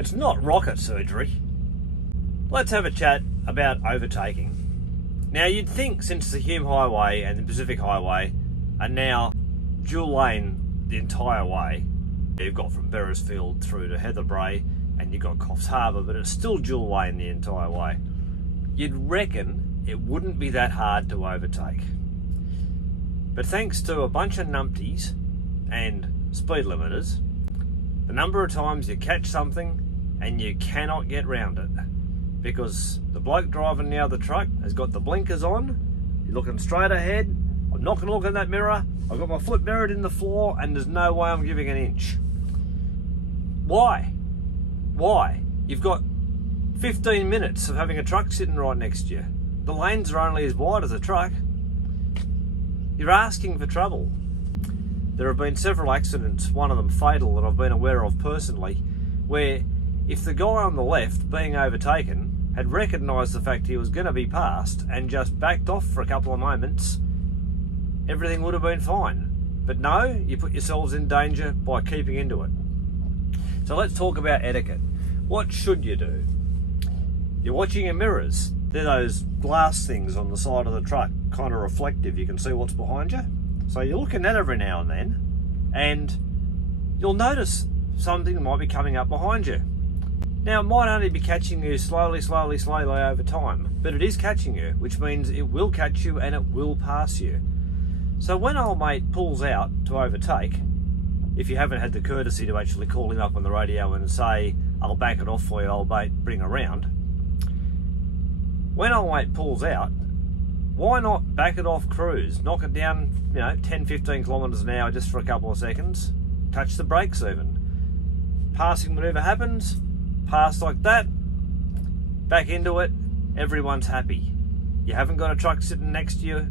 It's not rocket surgery. Let's have a chat about overtaking. Now, you'd think since the Hume Highway and the Pacific Highway are now dual lane the entire way, you've got from Beresfield through to Heatherbrae and you've got Coffs Harbour, but it's still dual lane the entire way. You'd reckon it wouldn't be that hard to overtake. But thanks to a bunch of numpties and speed limiters, the number of times you catch something and you cannot get round it because the bloke driving the other truck has got the blinkers on, you're looking straight ahead, I'm not going to look in that mirror, I've got my foot mirrored in the floor and there's no way I'm giving an inch. Why? Why? You've got 15 minutes of having a truck sitting right next to you. The lanes are only as wide as a truck. You're asking for trouble. There have been several accidents, one of them fatal, that I've been aware of personally, where if the guy on the left being overtaken had recognised the fact he was going to be passed and just backed off for a couple of moments, everything would have been fine. But no, you put yourselves in danger by keeping into it. So let's talk about etiquette. What should you do? You're watching your mirrors. They're those glass things on the side of the truck, kind of reflective. You can see what's behind you. So you're looking at every now and then, and you'll notice something might be coming up behind you. Now, it might only be catching you slowly over time, but it is catching you, which means it will catch you and it will pass you. So when old mate pulls out to overtake, if you haven't had the courtesy to actually call him up on the radio and say, I'll back it off for you, old mate, bring around. When old mate pulls out, why not back it off cruise? Knock it down, 10-15 kilometres an hour just for a couple of seconds. Touch the brakes even. Passing manoeuvre happens, pass like that, back into it, everyone's happy. You haven't got a truck sitting next to you,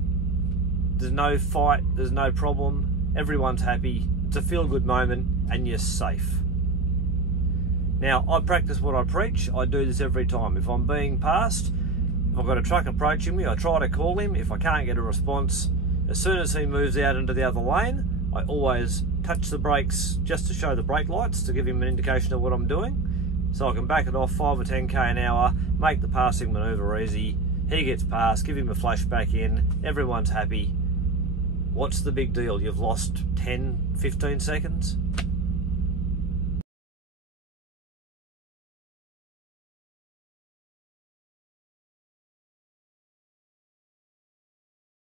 there's no fight, there's no problem, everyone's happy, it's a feel-good moment, and you're safe. Now, I practice what I preach, I do this every time. If I'm being passed, if I've got a truck approaching me, I try to call him. If I can't get a response, as soon as he moves out into the other lane, I always touch the brakes just to show the brake lights to give him an indication of what I'm doing. So I can back it off 5 or 10k an hour, make the passing manoeuvre easy, he gets past, give him a flash back in, everyone's happy. What's the big deal? You've lost 10, 15 seconds?